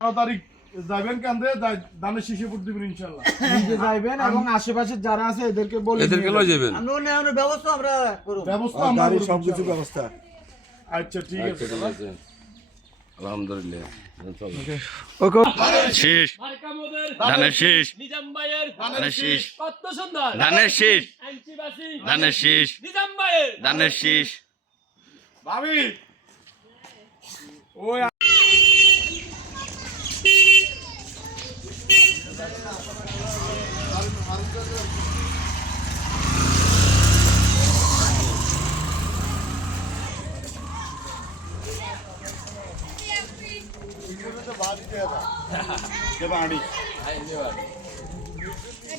তারিখ যাবেন কান্দে দানের শীষে ভোট দিবেন ইনশাআল্লাহ। নিজে যাবেন এবং আশেপাশে যারা আছে এদেরকে বলে এদেরকে লয়ে যাবেন। আমরা ব্যবস্থা আমরা করব। ব্যবস্থা আমরা গাড়ি করব সবকিছু ইনশাআল্লাহ। ব্যবস্থা। আচ্ছা ঠিক আছে। আলহামদুলিল্লাহ। শীষ ধানের শীষ নিজাম ভাইয়ের ধানের শীষ কত সুন্দর ধানের শীষ আইনচিবাসী ধানের শীষ নিজাম ভাইয়ের ধানের শীষ ভাবি ওই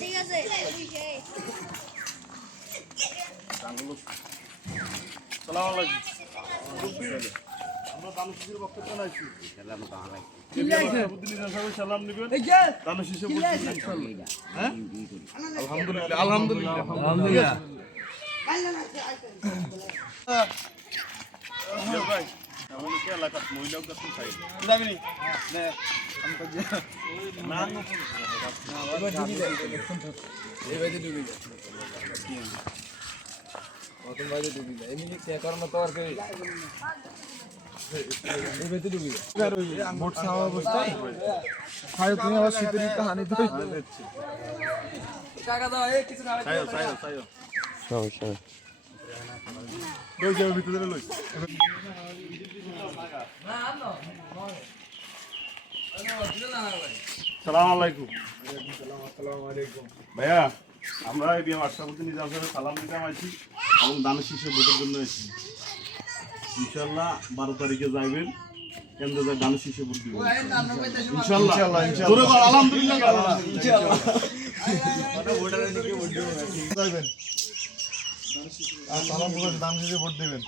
ঠিক আছে সালাম আলাইকুম। আমরা দানের শীষের বক্তব্য জানাইছি। সালাম নেবেন। দানের শীষে ভোট দিবেন ইনশাআল্লাহ। হ্যাঁ? আলহামদুলিল্লাহ আলহামদুলিল্লাহ আলহামদুলিল্লাহ। ভাই আমাদের কি এলাকার মহিলাও কাছে চাই যাবি নি নে আমি তো না ভোট চাওয়া অবস্থায় খায় তুমি আবার শীতের দিতে হানি তো চাইও চাইও চাইও লই যাও ভিতরে লই সালাম আলাইকুম। ভাইয়া আমরা এই বিয়ে আশরাফুদ্দিন নিজাম সাহেবের সালাম দিতে আইছি এবং দানের শীষে ভোটের জন্য এসেছি। ইনশাআল্লাহ 12 তারিখে যাইবেন কেন্দ্রে যাই দানের শীষে ভোট দিবেন ইনশাআল্লাহ জোরে বল আলহামদুলিল্লাহ ইনশাআল্লাহ ভোটারের দিকে ভোট দিবেন যাইবেন আর সালাম বলে দানের শীষে ভোট দিবেন।